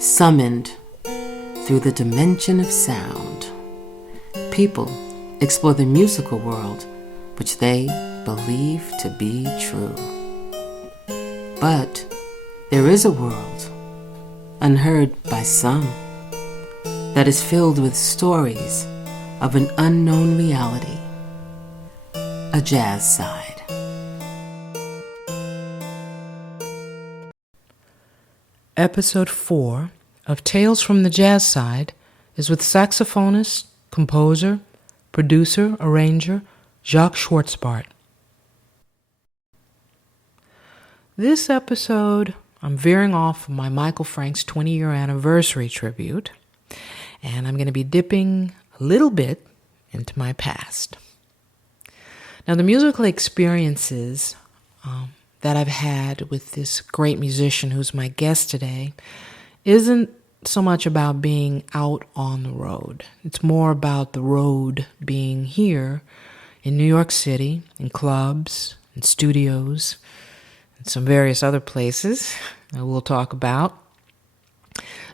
Summoned through the dimension of sound, people explore the musical world which they believe to be true. But there is a world, unheard by some, that is filled with stories of an unknown reality, a jazz side. Episode 4 of Tales from the Jazz Side is with saxophonist, composer, producer, arranger, Jacques Schwarz-Bart. This episode, I'm veering off from my Michael Frank's 20-year anniversary tribute, and I'm going to be dipping a little bit into my past. Now, the musical experiences that I've had with this great musician who's my guest today isn't so much about being out on the road. It's more about the road being here in New York City, in clubs, in studios, and some various other places that we'll talk about.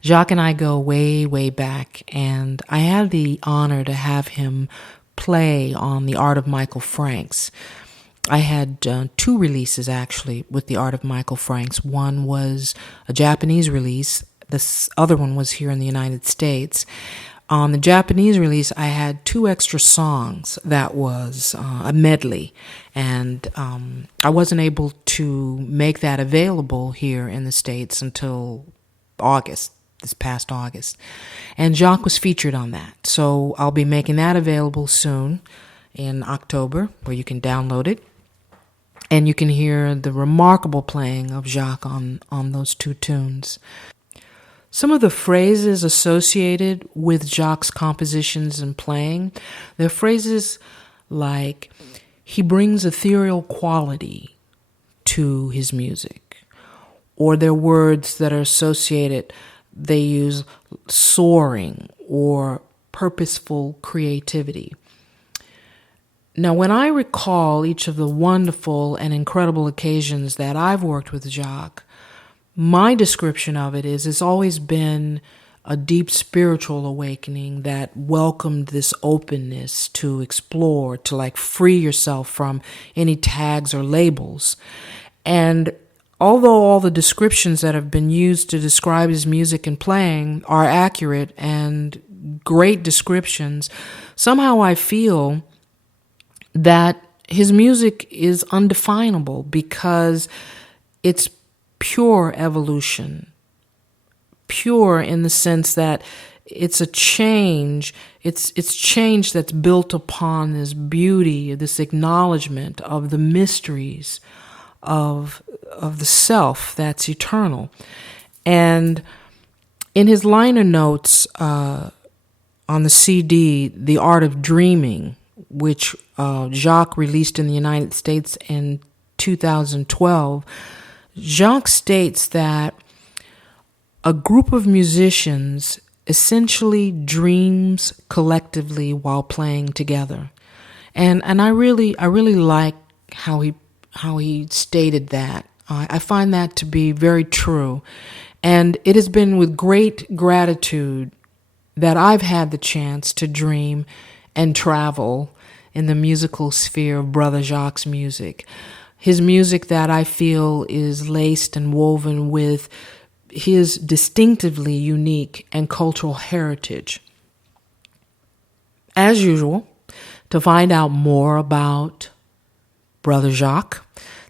Jacques and I go way, way back, and I had the honor to have him play on The Art of Michael Franks. I had 2 releases, actually, with The Art of Michael Franks. One was a Japanese release. This other one was here in the United States. On the Japanese release, I had 2 extra songs. That was a medley. And I wasn't able to make that available here in the States until August, this past August. And Jacques was featured on that. So I'll be making that available soon in October, where you can download it. And you can hear the remarkable playing of Jacques on those 2 tunes. Some of the phrases associated with Jacques' compositions and playing, they're phrases like, he brings ethereal quality to his music. Or they're words that are associated, they use soaring or purposeful creativity. Now, when I recall each of the wonderful and incredible occasions that I've worked with Jacques, my description of it is it's always been a deep spiritual awakening that welcomed this openness to explore, to free yourself from any tags or labels. And although all the descriptions that have been used to describe his music and playing are accurate and great descriptions, somehow I feel that his music is undefinable because it's pure evolution, pure in the sense that it's a change, it's change that's built upon this beauty, this acknowledgement of the mysteries of the self that's eternal. And in his liner notes on the CD, The Art of Dreaming, which Jacques released in the United States in 2012, Jacques states that a group of musicians essentially dreams collectively while playing together. And I really like how he stated that. I find that to be very true. And it has been with great gratitude that I've had the chance to dream and travel in the musical sphere of Brother Jacques' music. His music that I feel is laced and woven with his distinctively unique and cultural heritage. As usual, to find out more about Brother Jacques,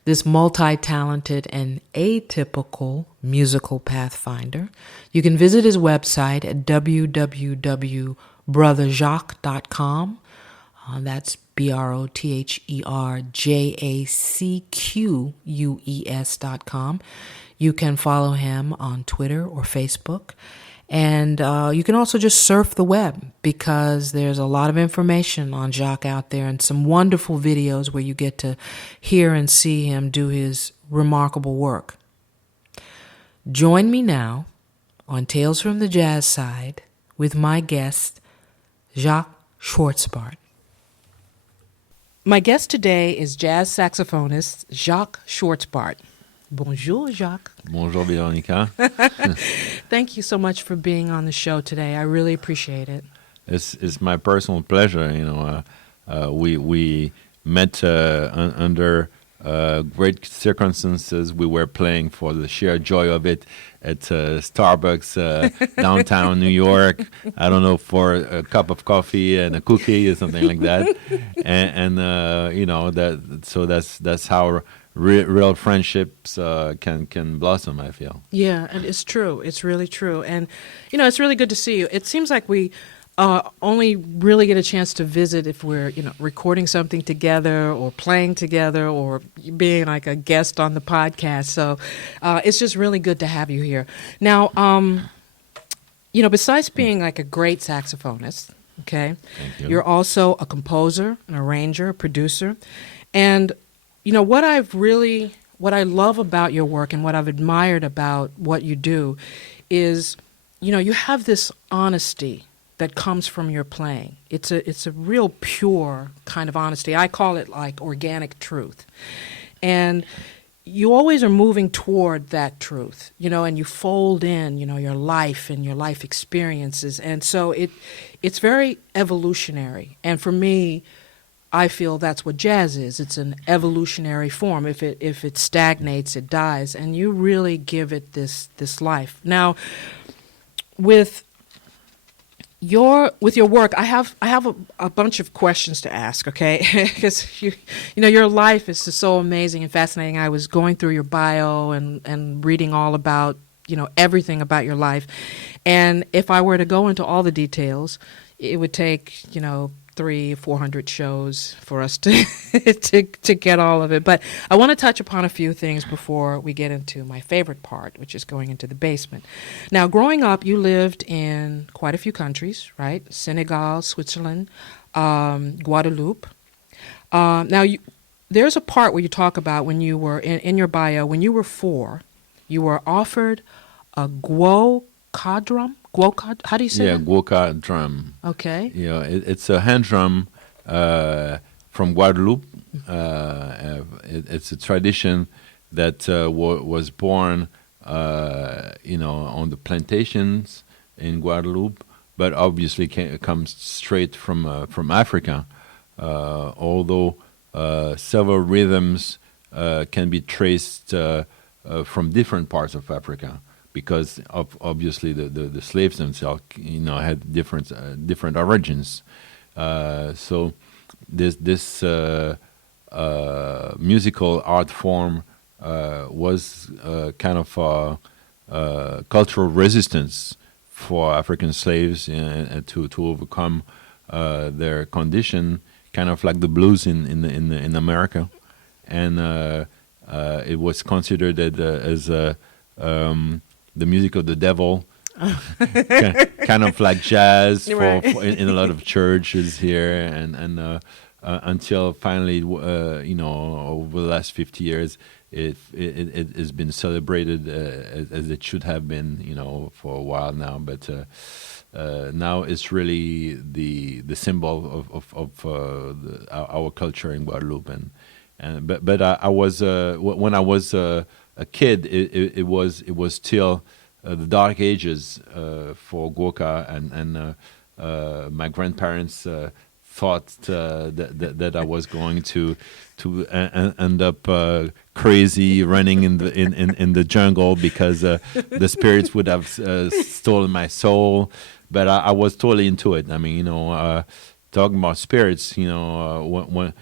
this multi-talented and atypical musical pathfinder, you can visit his website at www.brotherjacques.com. That's BrotherJacqueus.com. You can follow him on Twitter or Facebook. And you can also just surf the web because there's a lot of information on Jacques out there and some wonderful videos where you get to hear and see him do his remarkable work. Join me now on Tales from the Jazz Side with my guest, Jacques Schwarz-Bart. My guest today is jazz saxophonist Jacques Schwarz-Bart. Bonjour, Jacques. Bonjour, Veronica. Thank you so much for being on the show today. I really appreciate it. It's my personal pleasure. We met under great circumstances. We were playing for the sheer joy of it at Starbucks downtown New York. I don't know, for a cup of coffee and a cookie or something like that. And that's how real friendships can blossom, I feel. Yeah, and it's true. It's really true. And, it's really good to see you. It seems like we only really get a chance to visit if we're, recording something together or playing together or being like a guest on the podcast. So it's just really good to have you here. Now, besides being like a great saxophonist, okay, Thank you. you're also a composer, an arranger, a producer. And, what I love about your work and what I've admired about what you do is, you have this honesty that comes from your playing. It's a real pure kind of honesty. I call it like organic truth. And you always are moving toward that truth, and you fold in, your life and your life experiences. And so it's very evolutionary. And for me, I feel that's what jazz is. It's an evolutionary form. If it stagnates, it dies. And you really give it this life. Now, with your work, I have a bunch of questions to ask, okay? Because your life is just so amazing and fascinating. I was going through your bio and reading all about everything about your life, and if I were to go into all the details, it would take 300-400 shows for us to to get all of it. But I want to touch upon a few things before we get into my favorite part, which is going into the basement. Now, growing up, you lived in quite a few countries, right? Senegal, Switzerland, Guadeloupe. Now, there's a part where you talk about when you were in your bio, when you were 4, you were offered a guoka drum. Guoka, how do you say that? Yeah, guoka drum. Okay. It's a hand drum from Guadeloupe. It's a tradition that was born, on the plantations in Guadeloupe, but obviously comes straight from Africa. Although several rhythms can be traced from different parts of Africa, because obviously the slaves themselves, had different origins. So this musical art form was kind of cultural resistance for African slaves to overcome their condition, kind of like the blues in America, and it was considered as the music of the devil, kind of like jazz Right. in a lot of churches here, and until finally, over the last 50 years, it has been celebrated as it should have been, for a while now. But now it's really the symbol of our culture in Guadeloupe, but I was when I was a kid, it was still the dark ages for guoka, and my grandparents thought that I was going to end up crazy, running in the jungle, because the spirits would have stolen my soul. But I was totally into it. I mean, talking about spirits, when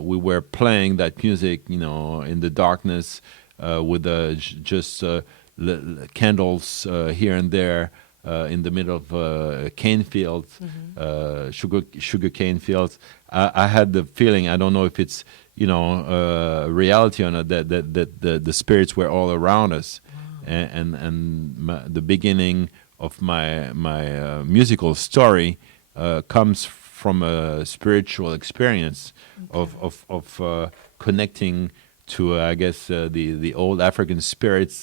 we were playing that music, in the darkness, with just candles here and there, in the middle of cane fields, sugar cane fields. I had the feeling, I don't know if it's reality or not, that the spirits were all around us. Wow. And the beginning of my musical story comes from a spiritual experience of connecting I guess the old African spirits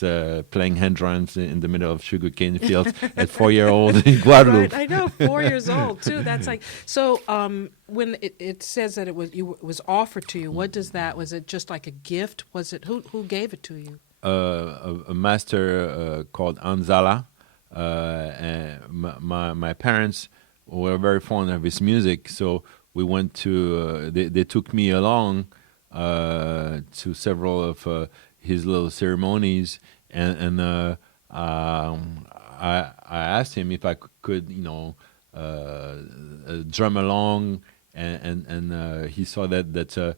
playing hand drums in the middle of sugarcane fields at 4-year-old in Guadeloupe. Right, I know, 4 years old too. That's like so. When it says that it was offered to you, what does that? Was it just like a gift? Was it who gave it to you? A master called Anzala. And my parents were very fond of his music, so we went to. They took me along to several of his little ceremonies, and I asked him if I could, drum along, and he saw that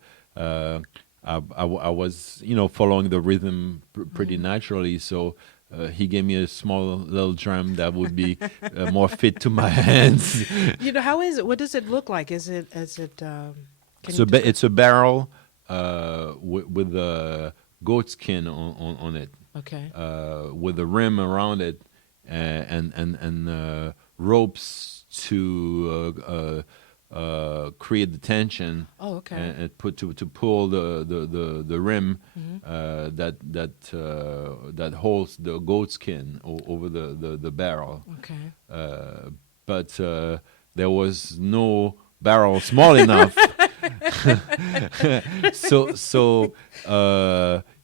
I was, following the rhythm pretty naturally, so. He gave me a small little drum that would be more fit to my hands. How is it? What does it look like? Is it? It's a barrel with a goat skin on it. Okay. With a rim around it, and ropes to create the tension. Oh, okay. And to pull the rim that holds the goat skin over the barrel. Okay. But there was no barrel small enough. so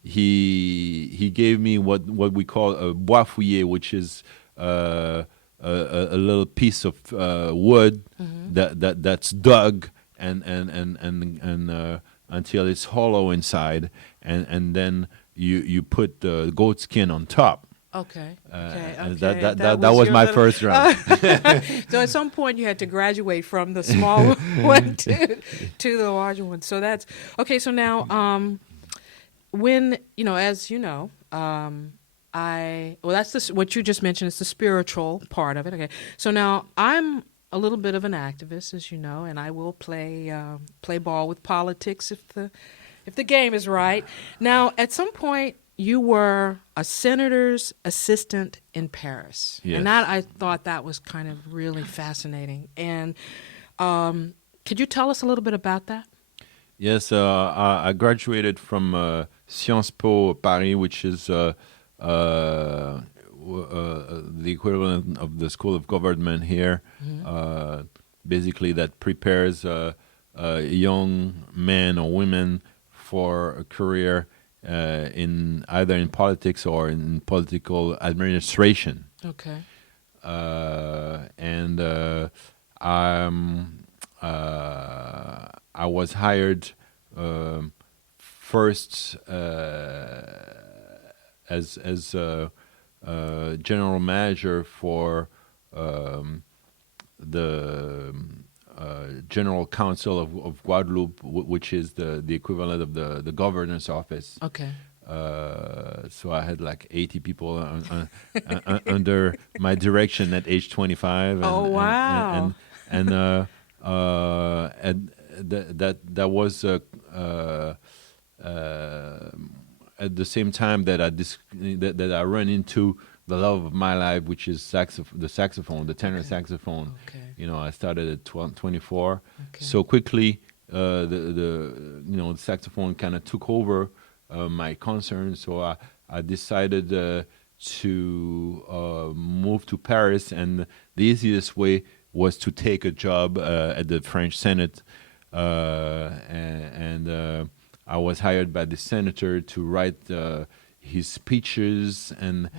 he gave me what we call a bois fouillé, which is a little piece of wood that's dug and until it's hollow inside, and then you put the goat skin on top. Okay. And that was my first drum. So at some point you had to graduate from the small one to the larger one. So that's okay. So now, when as you know, that's what you just mentioned is the spiritual part of it. Okay. So now I'm a little bit of an activist, as you know, and I will play ball with politics if the game is right. Now, at some point, you were a senator's assistant in Paris. Yes. And I thought that was kind of really fascinating. And could you tell us a little bit about that? Yes, I graduated from Sciences Po Paris, which is the equivalent of the School of Government here. Basically, that prepares young men or women for a career in either in politics or in political administration. Okay. And I was hired first as general manager for the General Council of Guadeloupe, which is the equivalent of the governor's office. Okay. So I had like 80 people under my direction at age 25. Oh, wow. And that was at the same time that I ran into the love of my life, which is the saxophone, the tenor saxophone. Okay. I started at 24. Okay. So quickly, the saxophone kind of took over my concern. So I decided to move to Paris, and the easiest way was to take a job at the French Senate, and I was hired by the senator to write his speeches and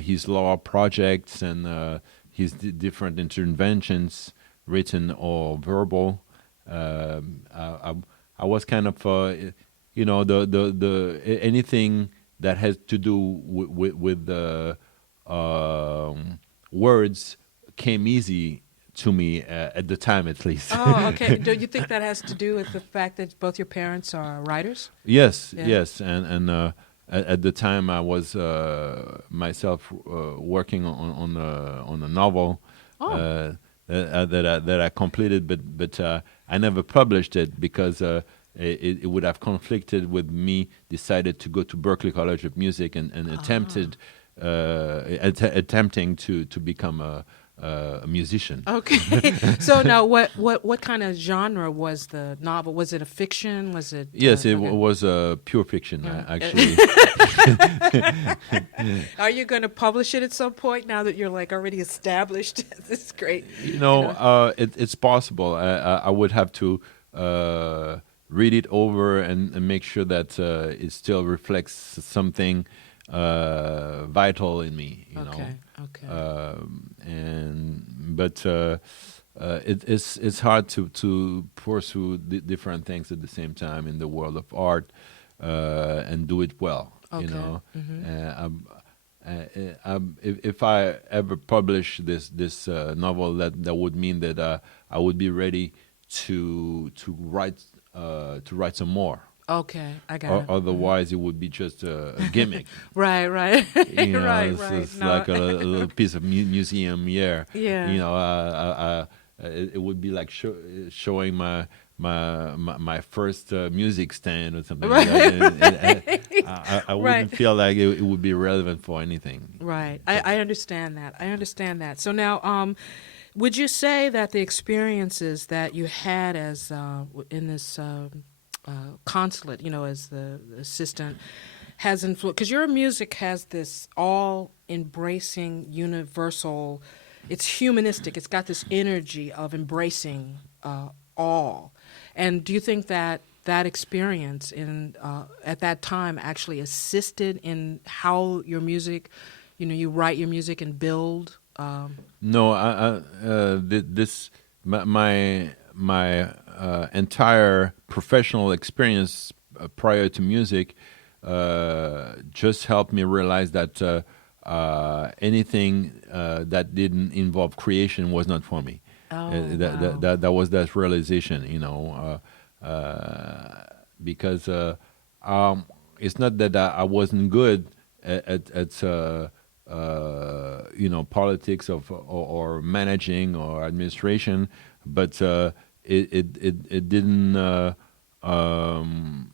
his law projects and his different interventions, written or verbal. I was kind of the anything that has to do with the words came easy to me at the time, at least. Oh, okay. Do you think that has to do with the fact that both your parents are writers? Yes, Yeah. yes, and at the time I was myself working on a novel that I completed, but I never published it because it would have conflicted with me. Decided to go to Berklee College of Music and attempting to become a musician. Okay. So now, what kind of genre was the novel? Was it a fiction? Was it? Yes, it okay. was pure fiction, actually. Are you going to publish it at some point now that you're like already established? This is great. It's possible. I would have to read it over and make sure that it still reflects something vital in me. Okay. Okay. It's hard to pursue different things at the same time in the world of art and do it well. Okay. If I ever publish this novel, that would mean that I would be ready to write some more. Okay, I got it. Otherwise, it would be just a gimmick. Right. Right. Right. It's No. like a little piece of museum. Yeah. Yeah. It would be like showing my first music stand or something. Right. Like that. I wouldn't Right. feel like it would be relevant for anything. Right. I understand that. I understand that. So now, would you say that the experiences that you had as in this consulate, as the assistant, has influenced? Because your music has this all-embracing, universal. It's humanistic. It's got this energy of embracing all. And do you think that experience at that time actually assisted in how your music, you write your music and build? No, my entire professional experience prior to music just helped me realize that anything that didn't involve creation was not for me. Oh, That was that realization, because it's not that I wasn't good at politics or managing or administration, but it didn't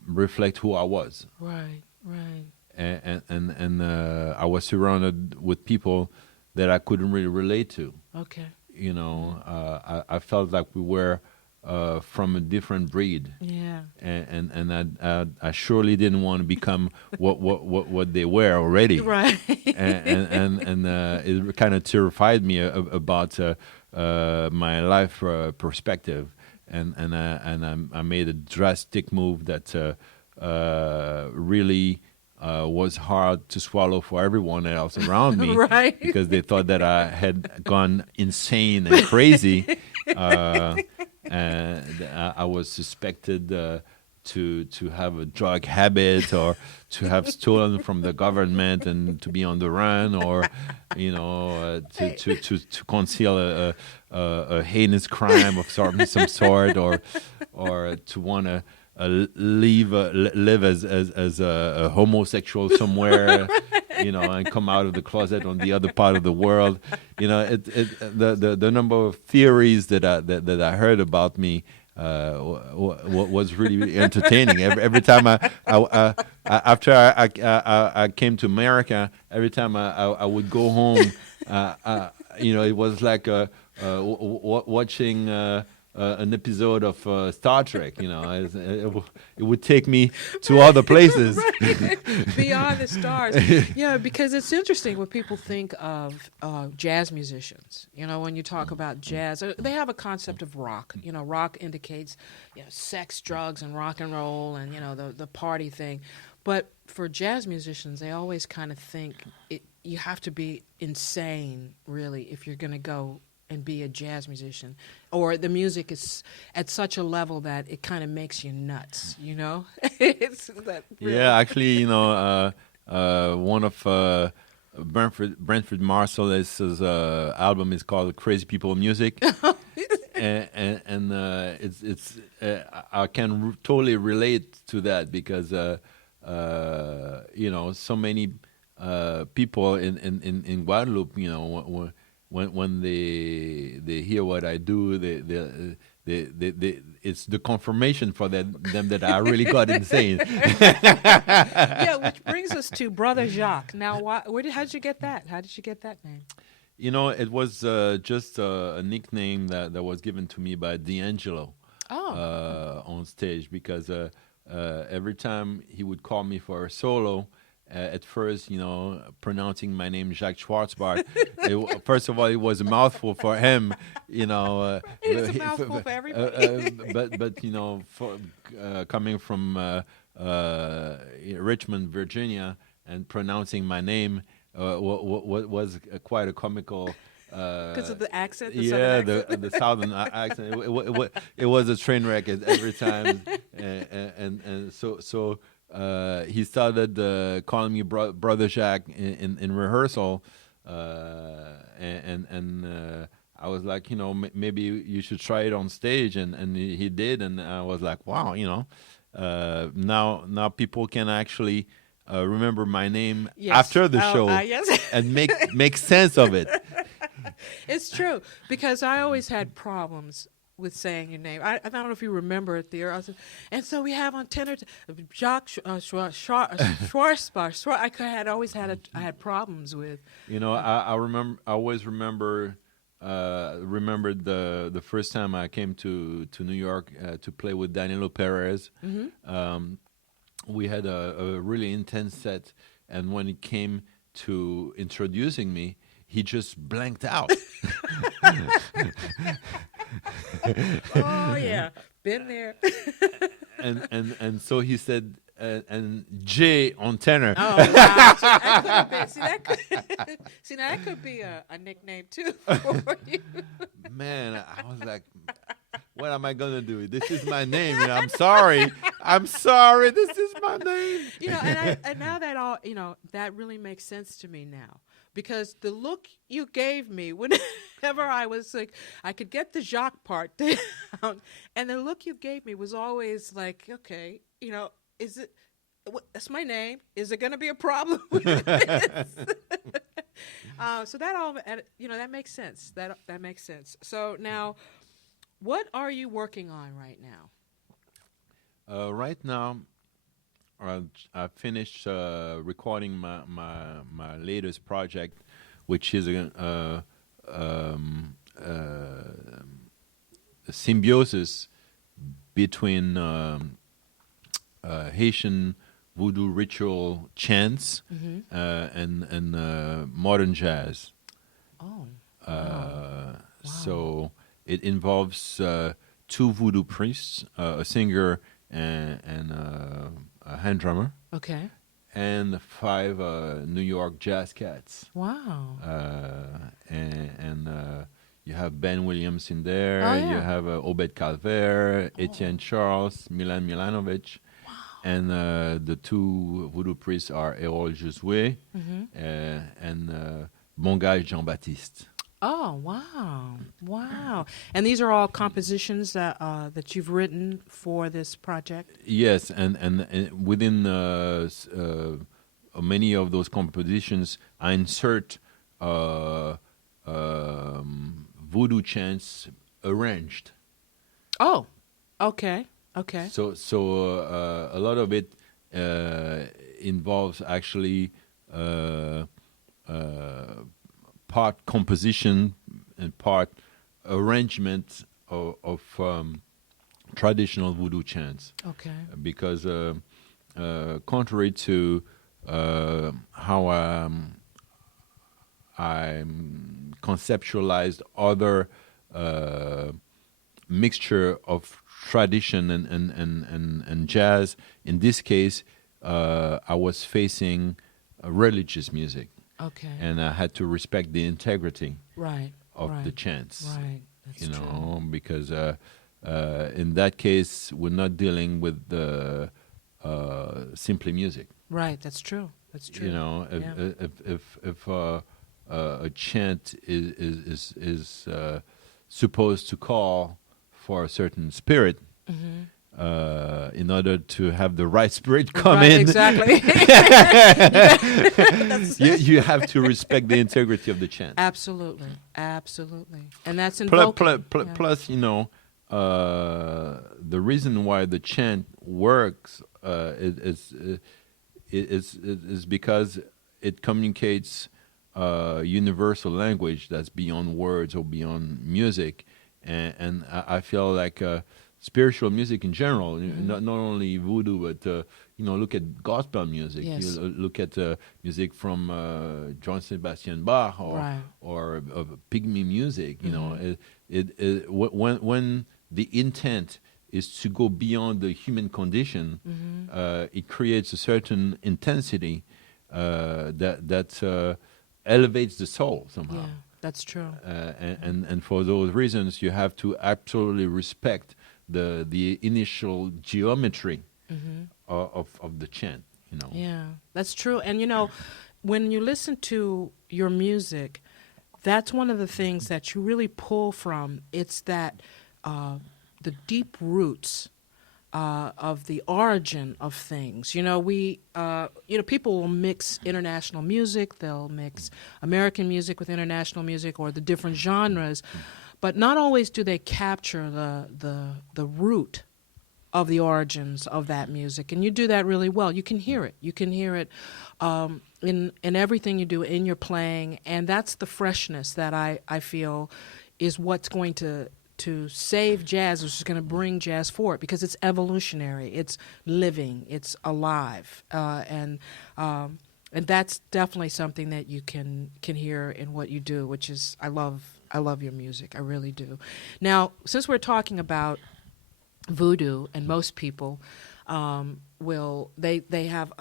reflect who I was. Right. Right. And I was surrounded with people that I couldn't really relate to. Okay. I felt like we were from a different breed. Yeah. And I surely didn't want to become what they were already. Right. And it kind of terrified me about my life perspective. And I made a drastic move that really was hard to swallow for everyone else around me. Right. Because they thought that I had gone insane and crazy. And I was suspected to have a drug habit, or to have stolen from the government and to be on the run, or to conceal a heinous crime of some sort, or to want to live as a homosexual somewhere, and come out of the closet on the other part of the world. The number of theories that I heard about me was really entertaining. Every time after I came to America, every time I would go home, it was like watching an episode of Star Trek. It would take me to other places. Right. Beyond the stars. Yeah, because it's interesting when people think of jazz musicians. When you talk about jazz, they have a concept of rock. Rock indicates sex, drugs, and rock and roll, and the party thing. But for jazz musicians, they always kind of think you have to be insane, really, if you're going to go and be a jazz musician, or the music is at such a level that it kind of makes you nuts, It's that really. Yeah, actually, one of Brentford Marsalis's album is called "Crazy People Music," and it's I can totally relate to that, because so many people in Guadeloupe, when they hear what I do, they it's the confirmation for them that I really got insane. Yeah, which brings us to Brother Jacques. Now, how did you get that? How did you get that name? It was just a nickname that was given to me by D'Angelo Oh, on stage because every time he would call me for a solo, at first, pronouncing my name Jacques Schwarz-Bart, first of all, it was a mouthful for him, it's a mouthful for everybody. but coming from Richmond, Virginia, and pronouncing my name what was quite a comical. Because of the accent, the southern Yeah, accent. the southern accent. It was a train wreck every time, and so he started calling me brother Jacques in rehearsal, and I was like, maybe you should try it on stage, and he did, and I was like, wow, now people can actually remember my name Yes. after the Oh, show yes. and make sense of it. It's true because I always had problems with saying your name. I don't know if you remember it there. And so we have on tenor Jacques Schwarz-Bart. I had problems with. I remember. I always remembered the first time I came to New York to play with Danilo Perez. We had a really intense set, and when it came to introducing me, he just blanked out. Oh yeah, been there. and so he said, and J on tenor. Oh wow! So that could have been. See, now that could be a nickname too for you. Man, I was like, what am I gonna do? This is my name. I'm sorry. I'm sorry. This is my name. And now that that really makes sense to me now. Because the look you gave me whenever I was like, I could get the Jacques part down, and the look you gave me was always like, okay, is it? That's my name. Is it going to be a problem with this? So that all, that makes sense. That makes sense. So now, what are you working on right now? Right now, I finished recording my latest project, which is a symbiosis between Haitian voodoo ritual chants and modern jazz. Oh, So it involves two voodoo priests, a singer and a hand drummer, okay. and 5 New York jazz cats. Wow. And you have Ben Williams in there. Oh, yeah. You have Obed Calvert, Etienne Charles, Milan Milanovic. And the 2 voodoo priests are Erol Josué and Mon Gars Jean-Baptiste. Oh, wow. And these are all compositions that you've written for this project? Yes, and within many of those compositions, I insert voodoo chants arranged. Oh, okay. So a lot of it involves actually part composition and part arrangement of traditional voodoo chants. Okay. Because contrary to how I conceptualized other mixture of tradition and jazz, in this case, I was facing religious music. Okay. And I had to respect the integrity of the chants. Right. That's true. Because in that case, we're not dealing with simply music. Right. That's true. If a chant is supposed to call for a certain spirit, in order to have the right spirit come in. Exactly. you have to respect the integrity of the chant. Absolutely. And that's invoking. Plus, the reason why the chant works is because it communicates universal language that's beyond words or beyond music, and I feel like spiritual music in general, not only voodoo, but look at gospel music. Yes. You look at music from John Sebastian Bach or Right. or pygmy music. When the intent is to go beyond the human condition, it creates a certain intensity that elevates the soul somehow. Yeah, that's true. And for those reasons, you have to absolutely respect the initial geometry of the chant. Yeah, that's true. And when you listen to your music, that's one of the things that you really pull from. It's that the deep roots of the origin of things. People will mix international music, they'll mix American music with international music or the different genres, but not always do they capture the root of the origins of that music. And you do that really well. You can hear it. You can hear it in everything you do, in your playing, and that's the freshness that I feel is what's going to save jazz, which is going to bring jazz forward, because it's evolutionary, it's living, it's alive, and that's definitely something that you can hear in what you do, which is I love your music, I really do. Now, since we're talking about voodoo, and most people they have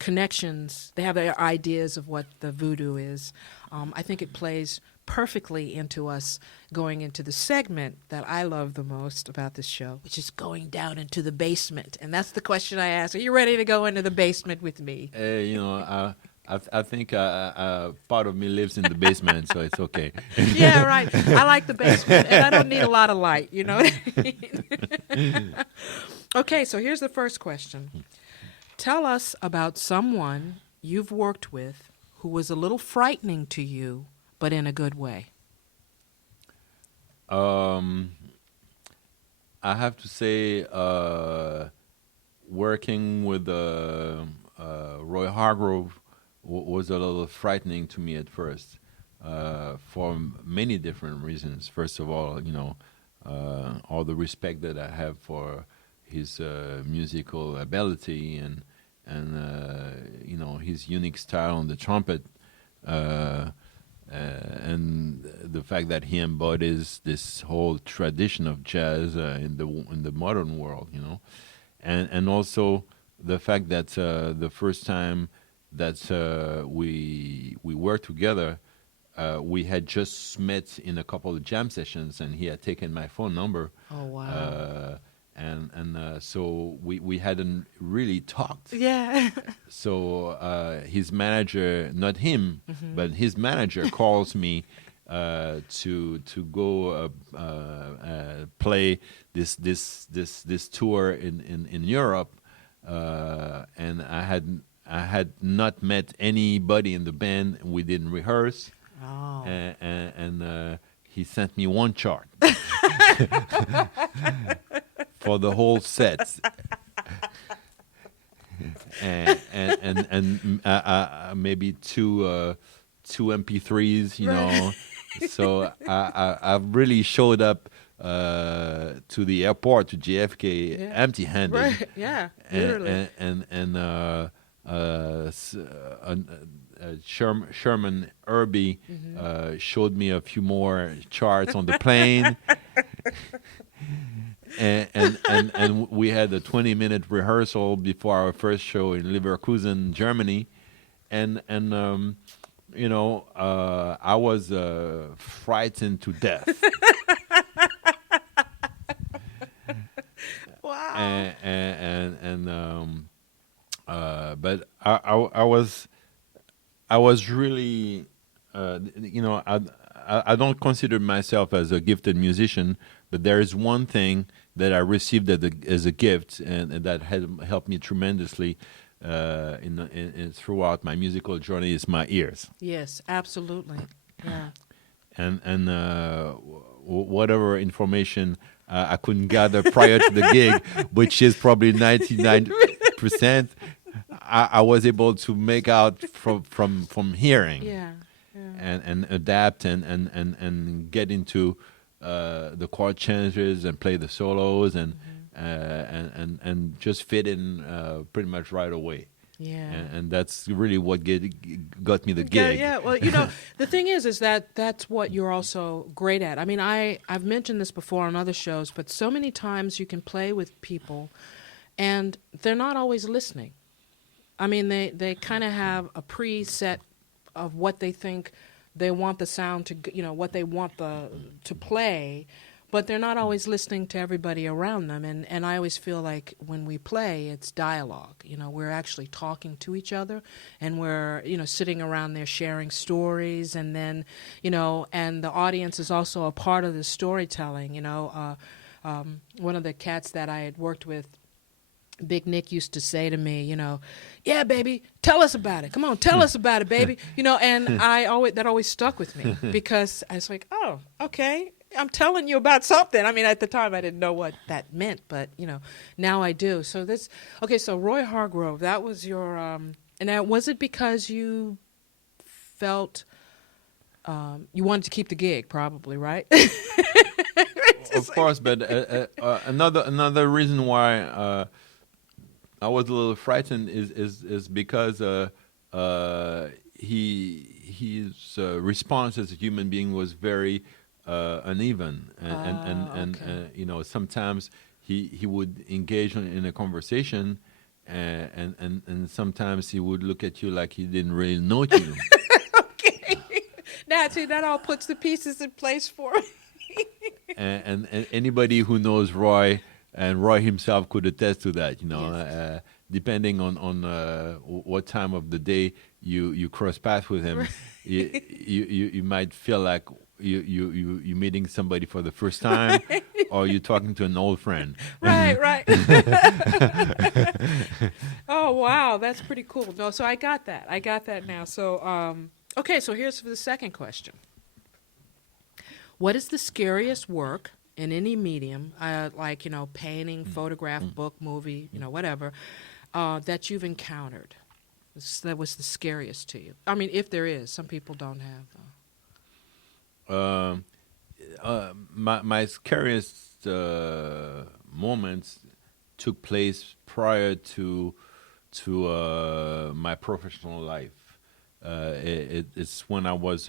connections, they have their ideas of what the voodoo is. I think it plays perfectly into us going into the segment that I love the most about this show, which is going down into the basement. And that's the question I ask. Are you ready to go into the basement with me? I think part of me lives in the basement, so it's okay. Yeah, right. I like the basement, and I don't need a lot of light, Okay, so here's the first question. Tell us about someone you've worked with who was a little frightening to you, but in a good way. I have to say, working with Roy Hargrove was a little frightening to me at first, for many different reasons. First of all, all the respect that I have for his musical ability and his unique style on the trumpet. And the fact that he embodies this whole tradition of jazz in the modern world, and also the fact that the first time that we worked together, we had just met in a couple of jam sessions, and he had taken my phone number. Oh, wow. So we hadn't really talked. Yeah. So his manager, not him, but his manager calls me to go play this tour in Europe, and I had not met anybody in the band. We didn't rehearse. Oh. And he sent me one chart for the whole set, and maybe two MP3s, So I really showed up to the airport, to JFK, empty-handed. Right. Yeah. Literally. Sherman Irby showed me a few more charts on the plane. And we had a 20-minute rehearsal before our first show in Leverkusen, Germany, and I was frightened to death. Wow. But I was really, I don't consider myself as a gifted musician, but there is one thing that I received as a gift, and that helped me tremendously in throughout my musical journey, is my ears. Yes, absolutely. Yeah. And whatever information I couldn't gather prior to the gig, which is probably 99%, I was able to make out from hearing. Yeah. and adapt and get into the chord changes and play the solos and just fit in pretty much right away. Yeah. And that's really what got me the gig. Yeah. Well, the thing is that that's what you're also great at. I mean, I've mentioned this before on other shows, but so many times you can play with people and they're not always listening. I mean, they kind of have a preset of what they think they want the sound to, what they want to play, but they're not always listening to everybody around them. And I always feel like when we play, it's dialogue. We're actually talking to each other, and we're, sitting around there sharing stories, and then, and the audience is also a part of the storytelling. One of the cats that I had worked with, Big Nick, used to say to me, yeah, baby, tell us about it. Come on, tell us about it, baby. And that always stuck with me, because I was like, oh, okay, I'm telling you about something. I mean, at the time I didn't know what that meant, but now I do. So so Roy Hargrove, that was your, and that, was it because you felt you wanted to keep the gig, probably, right? Of course, but another reason why I was a little frightened is because his response as a human being was very uneven, and sometimes he would engage in a conversation, and sometimes he would look at you like he didn't really know you. Okay, now see, that all puts the pieces in place for me. and anybody who knows Roy, and Roy himself could attest to that. Yes. Depending on what time of the day you cross paths with him, you might feel like you're meeting somebody for the first time, or you're talking to an old friend. Right. Oh, wow, that's pretty cool. No, so I got that now. So, okay, so here's the second question. What is the scariest work in any medium, like, painting, photograph, book, movie, whatever, that you've encountered that was the scariest to you? I mean, if there is. Some people don't have. My scariest moments took place prior to my professional life. It's when I was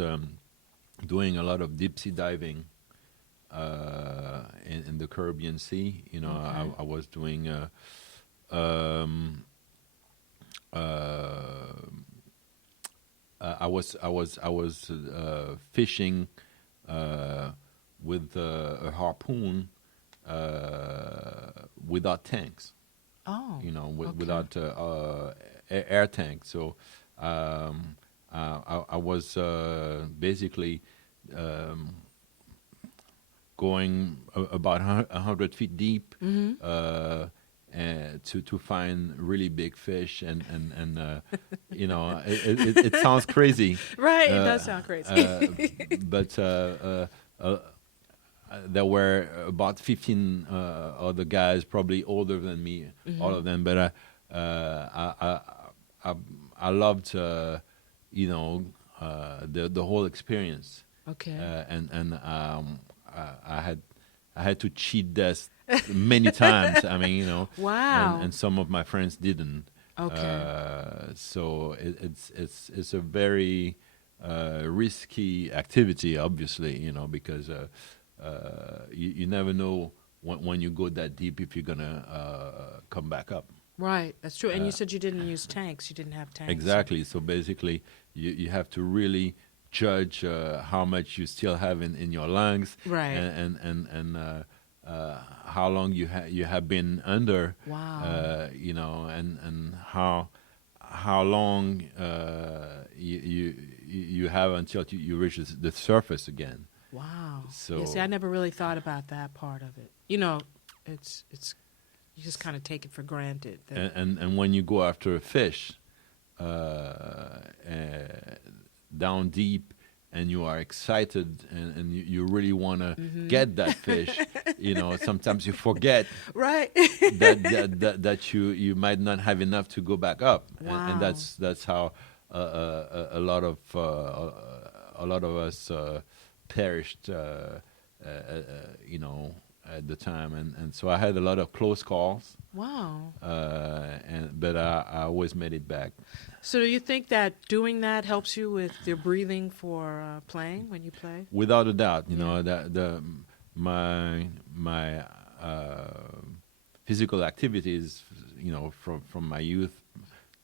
doing a lot of deep sea diving in the Caribbean Sea. Okay. I was doing I was fishing with a harpoon without tanks. Oh, without air tanks. So I was basically going about 100 feet deep, to find really big fish, and it sounds crazy. Right, it does sound crazy. But there were about 15 other guys, probably older than me, all of them. But I loved the whole experience. Okay. I had to cheat death many times. I mean, Wow. And some of my friends didn't. Okay. So it's a very risky activity, obviously, because you never know when you go that deep if you're gonna come back up. Right, that's true. And you said you didn't use tanks. You didn't have tanks. Exactly. So basically, you have to really judge how much you still have in your lungs, right? And how long you have been under. Wow. And how long you have until you reach the surface again. Wow. So yeah, see, I never really thought about that part of it. It's you just kind of take it for granted. And when you go after a fish down deep, and you are excited, and you really want to get that fish, sometimes you forget right that you might not have enough to go back up. Wow. And that's how a lot of a lot of us perished, you know, at the time, and so I had a lot of close calls. Wow. But I always made it back. So do you think that doing that helps you with your breathing for playing when you play? Without a doubt, you know, that my physical activities, you know, from my youth,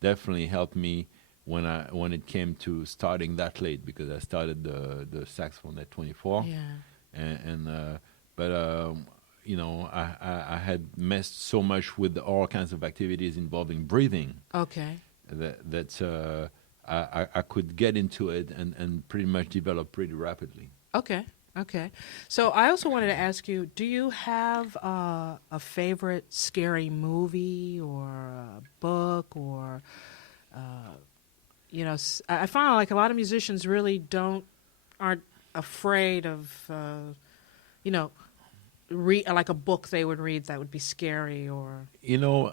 definitely helped me when it came to starting that late, because I started the saxophone at 24. Yeah. But you know, I had messed so much with all kinds of activities involving breathing. Okay. That I could get into it and pretty much develop pretty rapidly. Okay. Okay. So I also wanted to ask you, do you have a favorite scary movie or a book or, you know, I find like a lot of musicians really aren't afraid of, you know, like a book they would read that would be scary or. You know,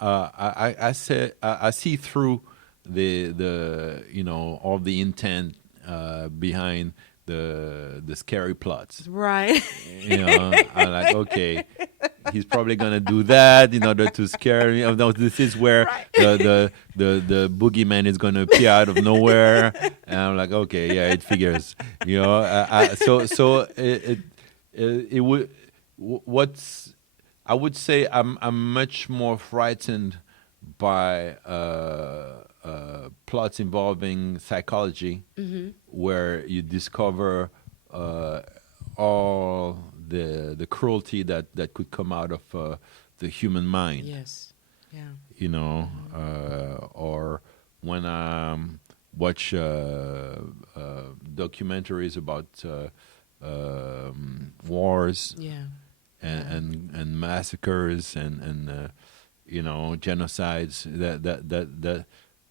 I see through the you know, all the intent behind the scary plots. Right. You know, I'm like, okay, he's probably gonna do that in order to scare me. Oh, no, this is where Right. the boogeyman is gonna appear out of nowhere, and I'm like, okay, yeah, it figures. You know, so it would. What's I would say I'm much more frightened by plots involving psychology, where you discover all the cruelty that could come out of the human mind. Yes. Yeah. You know, or when I watch documentaries about wars. Yeah. And massacres and you know, genocides,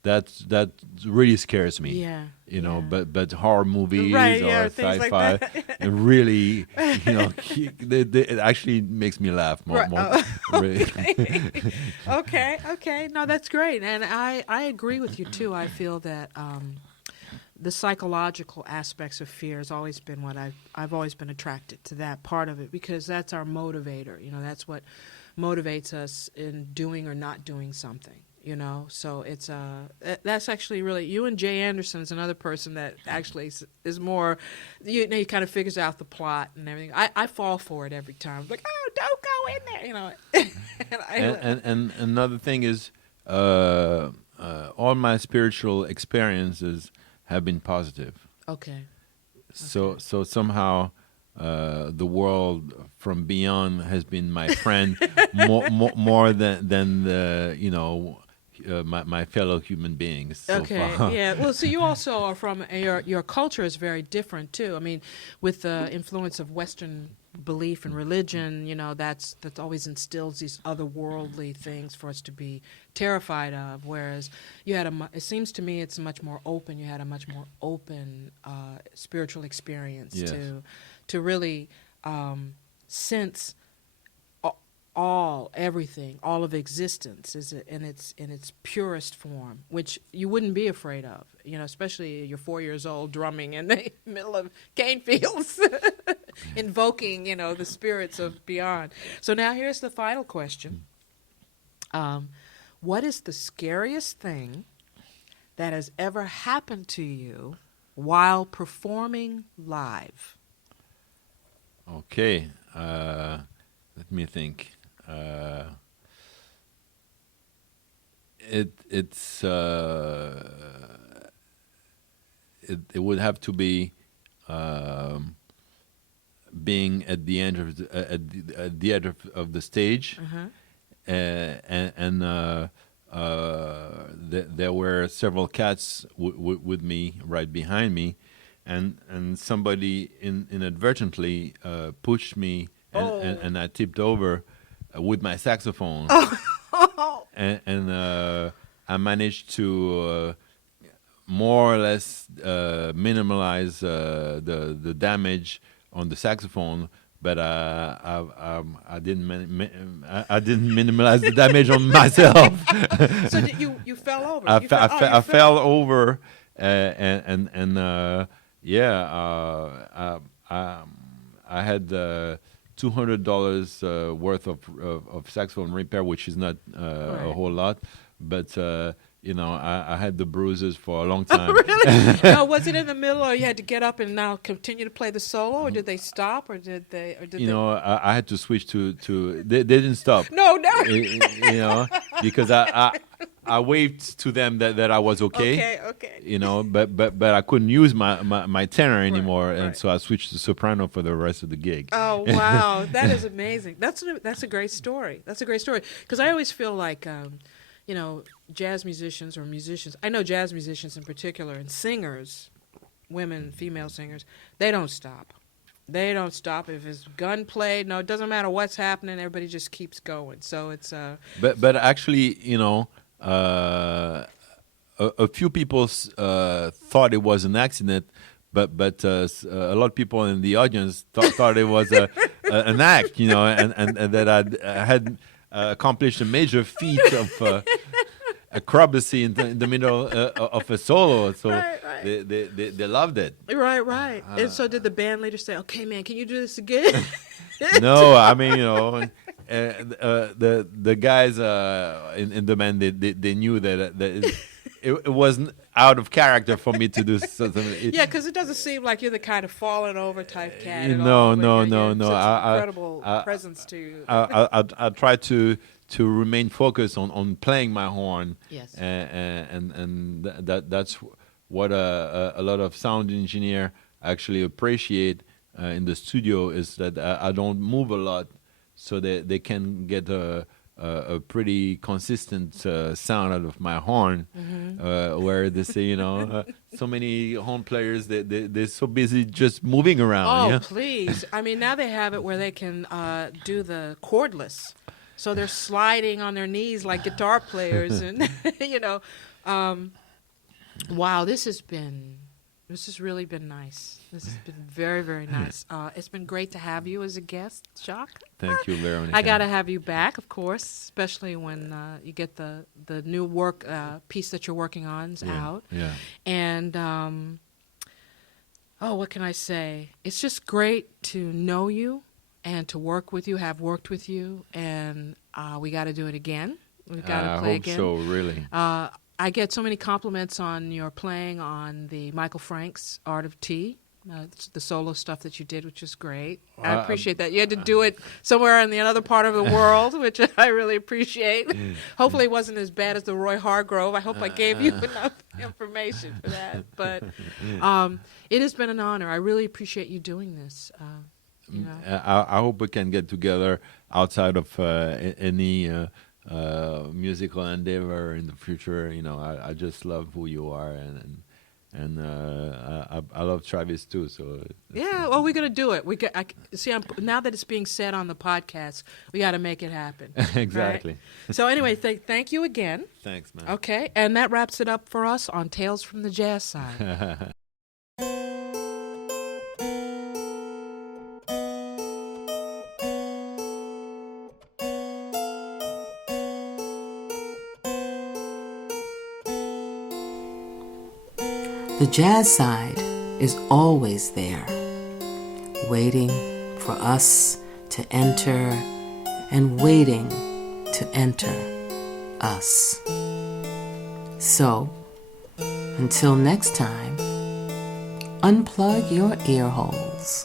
that really scares me. Yeah. You know, yeah. but horror movies Right, or yeah, things sci-fi, like that. it really, you know, it actually makes me laugh more. Right. more really. Okay. No, that's great, and I agree with you too. I feel that the psychological aspects of fear has always been what I've always been attracted to that part of it, because that's our motivator. You know, that's what motivates us in doing or not doing something. You know, so it's that's actually really, you and Jay Anderson is another person that actually is more, you know, he kind of figures out the plot and everything. I fall for it every time. Like, oh, don't go in there, you know. And another thing is, all my spiritual experiences have been positive. Okay. So somehow the world from beyond has been my friend more than the, you know, my fellow human beings so Okay. far. Yeah. Well, so you also are from your culture is very different too. I mean, with the influence of Western belief and religion, you know, that's always instills these otherworldly things for us to be terrified of. Whereas you had it seems to me it's much more open. You had a much more open spiritual experience Yes. to really sense everything, all of existence is in its purest form, which you wouldn't be afraid of. You know, especially you're 4 years old drumming in the middle of cane fields, invoking, you know, the spirits of beyond. So now here's the final question. What is the scariest thing that has ever happened to you while performing live? Okay, let me think. It would have to be being at the end of at the end of the stage, and there were several cats with me right behind me, and somebody inadvertently pushed me, and I tipped over with my saxophone, and I managed to more or less minimize the damage on the saxophone, but I didn't I didn't minimize the damage on myself. So you fell over. I fell over, and Yeah, I had $200 worth of saxophone repair, which is not a Right. whole lot, but I had the bruises for a long time. Really? Now, was it in the middle, or you had to get up and now continue to play the solo, or did they stop, or did they? I had to switch to they didn't stop. No, no. Because I waved to them that I was okay. Okay, okay. But I couldn't use my tenor anymore, and right. so I switched to soprano for the rest of the gig. Oh wow, that is amazing. That's a great story. That's a great story because I always feel like, jazz musicians or musicians. I know jazz musicians in particular and singers, women, female singers. They don't stop. They don't stop if it's gunplay. No, it doesn't matter what's happening. Everybody just keeps going. So it's But actually, a few people thought it was an accident, but a lot of people in the audience thought it was an act, and that I had accomplished a major feat of acrobacy in the middle of a solo. So right. they loved it. Right. And so did the band leader say, "Okay, man, can you do this again?" No, I mean, the guys in the band, they knew that it wasn't out of character for me to do something. Yeah, because it doesn't seem like you're the kind of falling over type cat at No, all. no, You're no, no. such incredible presence to you. I try to remain focused on playing my horn. Yes. And that's what a lot of sound engineer actually appreciate in the studio, is that I don't move a lot, so that they can get a pretty consistent sound out of my horn. Where they say, so many horn players, they're so busy just moving around. Oh, please. I mean, now they have it where they can do the cordless. So they're sliding on their knees like guitar players. And, wow, this has really been nice. This has been very, very nice. It's been great to have you as a guest, Jacques. Thank you, Veronica. I got to have you back, of course, especially when you get the new work piece that you're working on out. Yeah. And, what can I say? It's just great to know you and to work with you, have worked with you, and we got to do it again. We've got to play again. I hope so, really. I get so many compliments on your playing on the Michael Frank's Art of Tea, the solo stuff that you did, which is great. I appreciate that. You had to do it somewhere in another part of the world, which I really appreciate. Hopefully it wasn't as bad as the Roy Hargrove. I hope I gave you enough information for that. But it has been an honor. I really appreciate you doing this. I hope we can get together outside of any musical endeavor in the future. I just love who you are, and I love Travis too. So yeah, well, we're gonna do it. Now that it's being said on the podcast, we got to make it happen. Exactly. Right? So anyway, thank you again. Thanks, man. Okay, and that wraps it up for us on Tales from the Jazz Side. The jazz side is always there, waiting for us to enter and waiting to enter us. So, until next time, unplug your ear holes,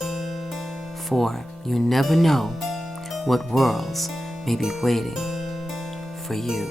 for you never know what worlds may be waiting for you.